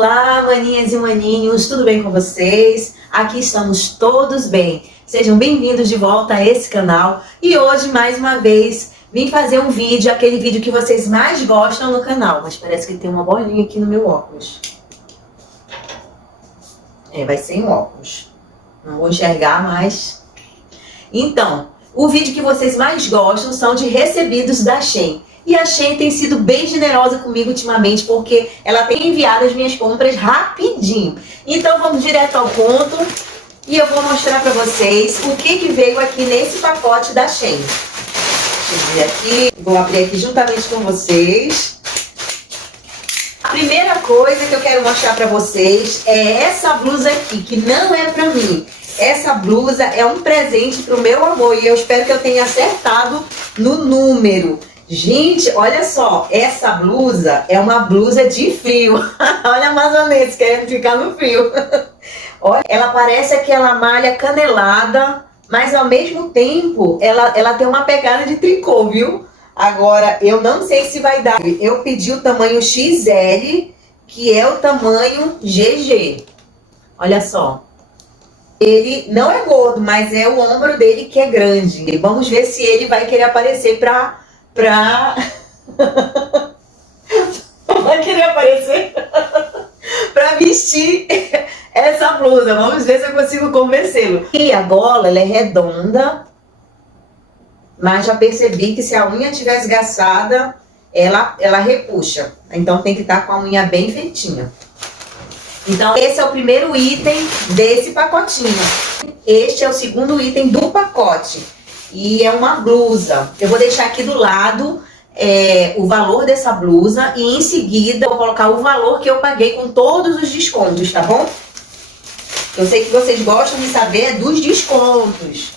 Olá, maninhas e maninhos, tudo bem com vocês? Aqui estamos todos bem. Sejam bem-vindos de volta a esse canal. E hoje, mais uma vez, vim fazer um vídeo, aquele vídeo que vocês mais gostam no canal. Mas parece que tem uma bolinha aqui no meu óculos. Vai sem óculos. Não vou enxergar, mas... Então, o vídeo que vocês mais gostam são de recebidos da Shein. E a Shein tem sido bem generosa comigo ultimamente, porque ela tem enviado as minhas compras rapidinho. Então vamos direto ao ponto e eu vou mostrar pra vocês o que veio aqui nesse pacote da Shein. Deixa eu ver aqui, vou abrir aqui juntamente com vocês. A primeira coisa que eu quero mostrar pra vocês é essa blusa aqui, que não é pra mim. Essa blusa é um presente pro meu amor e eu espero que eu tenha acertado no número. Gente, olha só, essa blusa é uma blusa de frio. Olha a amazonense querendo ficar no frio. Olha, ela parece aquela malha canelada, mas ao mesmo tempo ela tem uma pegada de tricô, viu? Agora, eu não sei se vai dar. Eu pedi o tamanho XL, que é o tamanho GG. Olha só. Ele não é gordo, mas é o ombro dele que é grande. E vamos ver se ele vai querer aparecer vai querer aparecer pra vestir essa blusa. Vamos ver se eu consigo convencê-lo. E a gola, ela é redonda, mas já percebi que se a unha estiver esgaçada, ela repuxa. Então tem que estar com a unha bem feitinha. Então esse é o primeiro item desse pacotinho. Este é o segundo item do pacote. E é uma blusa. Eu vou deixar aqui do lado o valor dessa blusa. E em seguida eu vou colocar o valor que eu paguei com todos os descontos, tá bom? Eu sei que vocês gostam de saber dos descontos.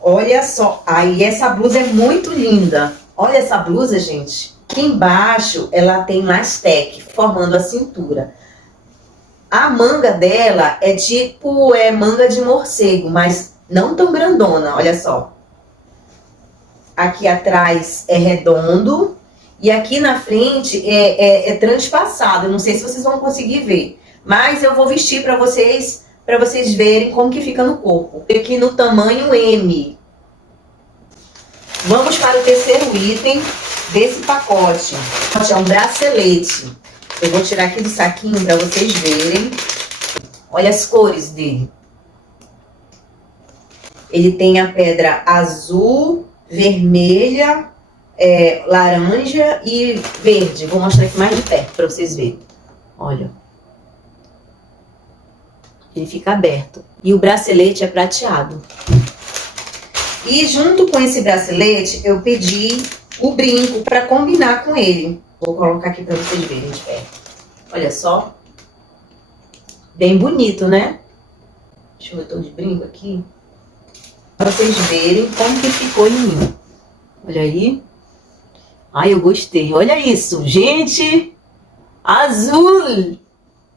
Olha só. Aí essa blusa é muito linda. Olha essa blusa, gente. Aqui embaixo ela tem lastec, formando a cintura. A manga dela é tipo manga de morcego, mas não tão grandona, olha só. Aqui atrás é redondo e aqui na frente é transpassado. Não sei se vocês vão conseguir ver, mas eu vou vestir para vocês verem como que fica no corpo. Aqui no tamanho M. Vamos para o terceiro item desse pacote. É um bracelete. Eu vou tirar aqui do saquinho para vocês verem. Olha as cores dele. Ele tem a pedra azul, vermelha, laranja e verde. Vou mostrar aqui mais de perto para vocês verem. Olha. Ele fica aberto. E o bracelete é prateado. E junto com esse bracelete, eu pedi o brinco para combinar com ele. Vou colocar aqui para vocês verem de perto. Olha só. Bem bonito, né? Deixa eu ver o tom de brinco aqui. Para vocês verem como que ficou em mim. Olha aí. Ai, eu gostei. Olha isso. Gente, azul.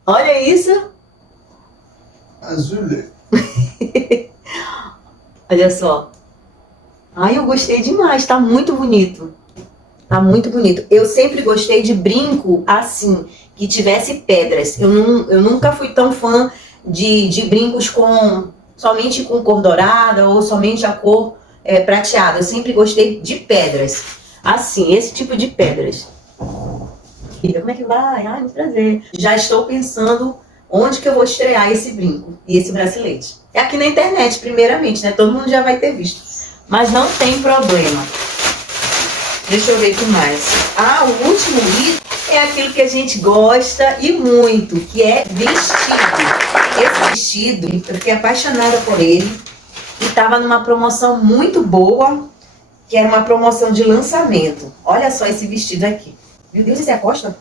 Olha isso. Azul. Olha só. Ai, eu gostei demais. Tá muito bonito. Tá muito bonito. Eu sempre gostei de brinco assim, que tivesse pedras. Eu nunca fui tão fã de brincos somente com cor dourada ou somente a cor prateada. Eu sempre gostei de pedras. Assim, esse tipo de pedras. E como é que vai? Ai, muito prazer. Já estou pensando onde que eu vou estrear esse brinco e esse bracelete. É aqui na internet, primeiramente, né? Todo mundo já vai ter visto. Mas não tem problema. Deixa eu ver o que mais. O último item é aquilo que a gente gosta e muito, que é vestido. Esse vestido, eu fiquei apaixonada por ele. E estava numa promoção muito boa, que era uma promoção de lançamento. Olha só esse vestido aqui. Meu Deus, esse é a costa?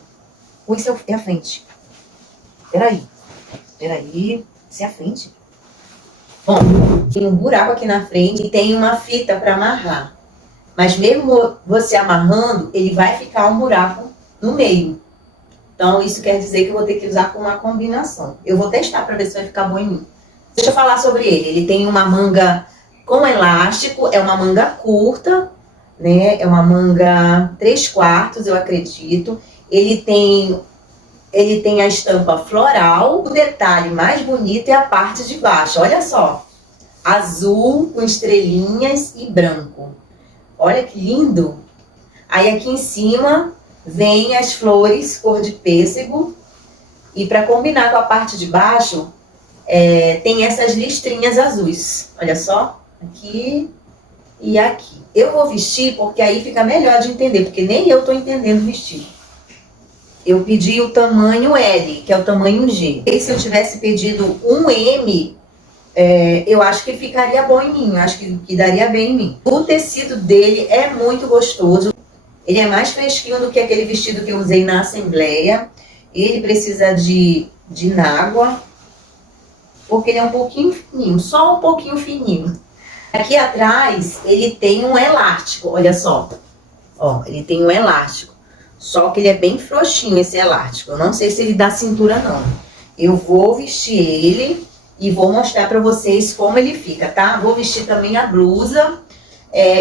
Ou esse é a frente? Peraí, esse é a frente? Bom, tem um buraco aqui na frente e tem uma fita para amarrar. Mas mesmo você amarrando, ele vai ficar um buraco no meio. Então isso quer dizer que eu vou ter que usar com uma combinação. Eu vou testar para ver se vai ficar bom em mim. Deixa eu falar sobre ele. Ele tem uma manga com elástico, é uma manga curta, né? É uma manga 3/4, eu acredito. Ele tem Ele tem a estampa floral, o detalhe mais bonito é a parte de baixo, olha só. Azul com estrelinhas e branco. Olha que lindo! Aí aqui em cima vem as flores cor de pêssego. E para combinar com a parte de baixo, tem essas listrinhas azuis. Olha só, aqui e aqui. Eu vou vestir porque aí fica melhor de entender, porque nem eu tô entendendo vestir. Eu pedi o tamanho L, que é o tamanho G. E se eu tivesse pedido um M, eu acho que ficaria bom em mim, eu acho que daria bem em mim. O tecido dele é muito gostoso. Ele é mais fresquinho do que aquele vestido que eu usei na Assembleia. Ele precisa de nágua, porque ele é um pouquinho fininho, só um pouquinho fininho. Aqui atrás ele tem um elástico, olha só. Ó, ele tem um elástico. Só que ele é bem frouxinho esse elástico. Eu não sei se ele dá cintura não. Eu vou vestir ele e vou mostrar pra vocês como ele fica, tá? Vou vestir também a blusa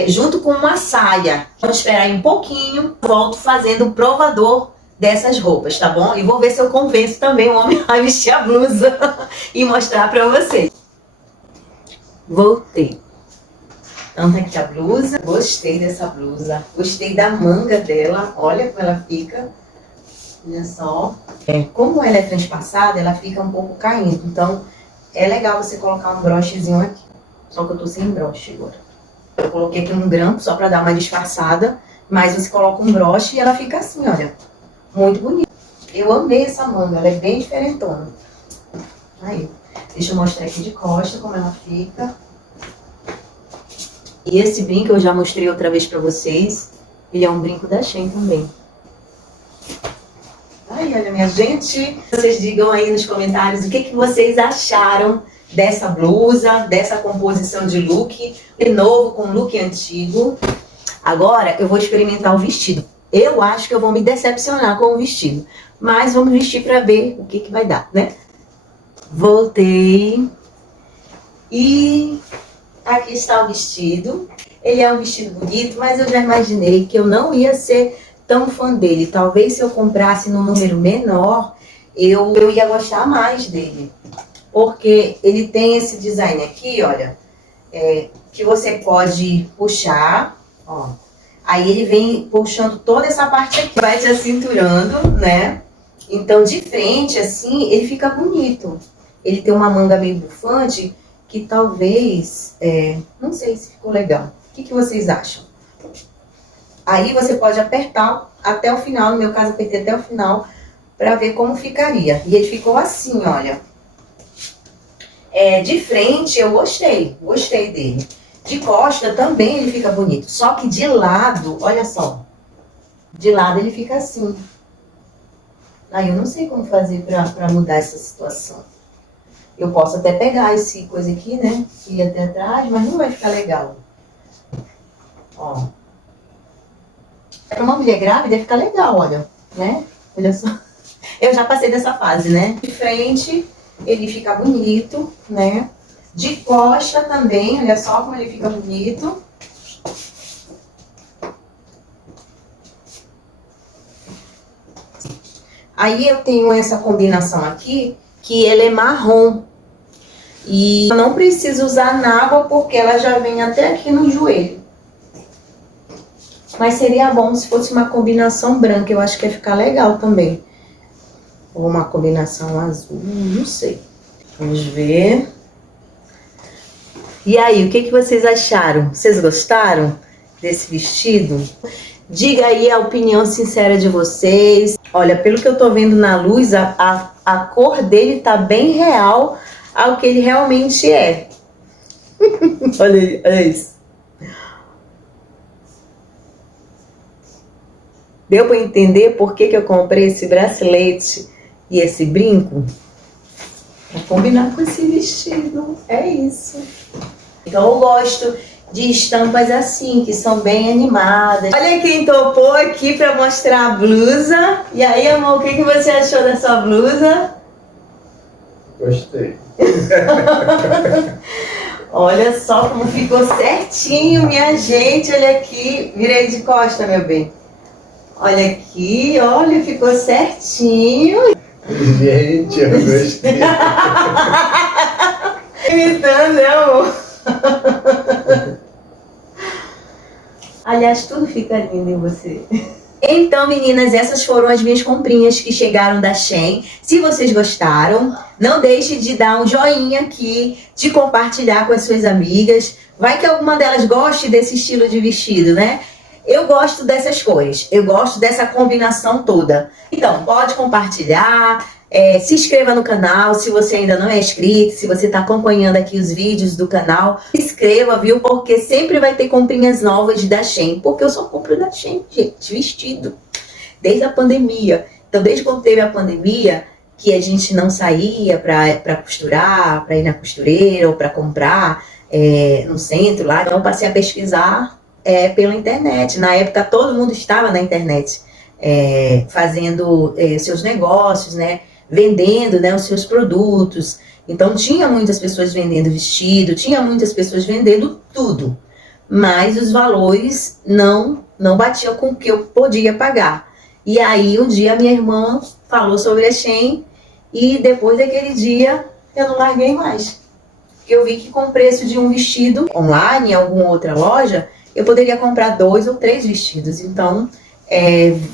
junto com uma saia. Vamos esperar aí um pouquinho. Volto fazendo o provador dessas roupas, tá bom? E vou ver se eu convenço também o homem a vestir a blusa e mostrar pra vocês. Voltei. Então tá aqui a blusa. Gostei dessa blusa. Gostei da manga dela. Olha como ela fica. Olha só. Como ela é transpassada, ela fica um pouco caindo. Então é legal você colocar um brochezinho aqui. Só que eu tô sem broche agora. Eu coloquei aqui um grampo só pra dar uma disfarçada. Mas você coloca um broche e ela fica assim, olha. Muito bonita. Eu amei essa manga. Ela é bem diferentona. Aí. Deixa eu mostrar aqui de costa como ela fica. E esse brinco eu já mostrei outra vez pra vocês. Ele é um brinco da Shein também. Ai, olha minha gente. Vocês digam aí nos comentários o que vocês acharam dessa blusa, dessa composição de look. Novo com look antigo. Agora eu vou experimentar o vestido. Eu acho que eu vou me decepcionar com o vestido. Mas vamos vestir pra ver o que vai dar, né? Voltei. E aqui está o vestido. Ele é um vestido bonito, mas eu já imaginei que eu não ia ser tão fã dele. Talvez se eu comprasse num número menor, eu ia gostar mais dele. Porque ele tem esse design aqui, olha, que você pode puxar, ó. Aí ele vem puxando toda essa parte aqui, vai te acinturando, né? Então de frente, assim, ele fica bonito. Ele tem uma manga meio bufante, que talvez, não sei se ficou legal. O que vocês acham? Aí você pode apertar até o final, no meu caso apertei até o final, pra ver como ficaria. E ele ficou assim, olha. De frente eu gostei dele. De costa também ele fica bonito, só que de lado, olha só. De lado ele fica assim. Aí eu não sei como fazer pra mudar essa situação. Eu posso até pegar esse coisa aqui, né? Ir até atrás, mas não vai ficar legal. Ó. Pra uma mulher grávida fica legal, olha. Né? Olha só. Eu já passei dessa fase, né? De frente, ele fica bonito, né? De costa também, olha só como ele fica bonito. Aí eu tenho essa combinação aqui, que ela é marrom. E eu não preciso usar nágua porque ela já vem até aqui no joelho. Mas seria bom se fosse uma combinação branca, eu acho que ia ficar legal também. Ou uma combinação azul, não sei. Vamos ver. E aí, o que vocês acharam? Vocês gostaram desse vestido? Diga aí a opinião sincera de vocês. Olha, pelo que eu tô vendo na luz, a cor dele tá bem real ao que ele realmente é. Olha isso. Deu para entender por que eu comprei esse bracelete e esse brinco? Para combinar com esse vestido. É isso. Então eu gosto de estampas assim, que são bem animadas. Olha quem topou aqui para mostrar a blusa. E aí, amor, o que você achou da sua blusa? Gostei. Olha só como ficou certinho, minha gente. Olha aqui. Virei de costa, meu bem. Olha aqui, olha, ficou certinho. Gente, eu gostei. Imitando, né, amor? Aliás, tudo fica lindo em você. Então, meninas, essas foram as minhas comprinhas que chegaram da Shein. Se vocês gostaram, não deixe de dar um joinha aqui, de compartilhar com as suas amigas. Vai que alguma delas goste desse estilo de vestido, né? Eu gosto dessas cores, eu gosto dessa combinação toda. Então, pode compartilhar, se inscreva no canal se você ainda não é inscrito, se você está acompanhando aqui os vídeos do canal, se inscreva, viu? Porque sempre vai ter comprinhas novas da Shein, porque eu só compro da Shein, gente, vestido, desde a pandemia. Então, desde quando teve a pandemia, que a gente não saía para costurar, para ir na costureira ou para comprar no centro lá, então eu passei a pesquisar pela internet. Na época todo mundo estava na internet fazendo seus negócios, né? Vendendo, né, os seus produtos. Então tinha muitas pessoas vendendo vestido, tinha muitas pessoas vendendo tudo, mas os valores não batiam com o que eu podia pagar. E aí um dia minha irmã falou sobre a Shein e depois daquele dia eu não larguei mais. Porque eu vi que com o preço de um vestido online em alguma outra loja, eu poderia comprar 2 ou 3 vestidos, então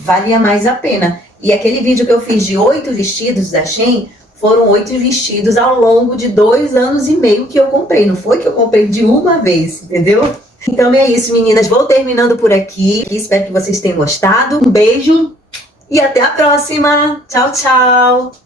valia mais a pena. E aquele vídeo que eu fiz de 8 vestidos da Shein, foram 8 vestidos ao longo de 2 anos e meio que eu comprei. Não foi que eu comprei de uma vez, entendeu? Então é isso, meninas. Vou terminando por aqui. Espero que vocês tenham gostado. Um beijo e até a próxima. Tchau, tchau.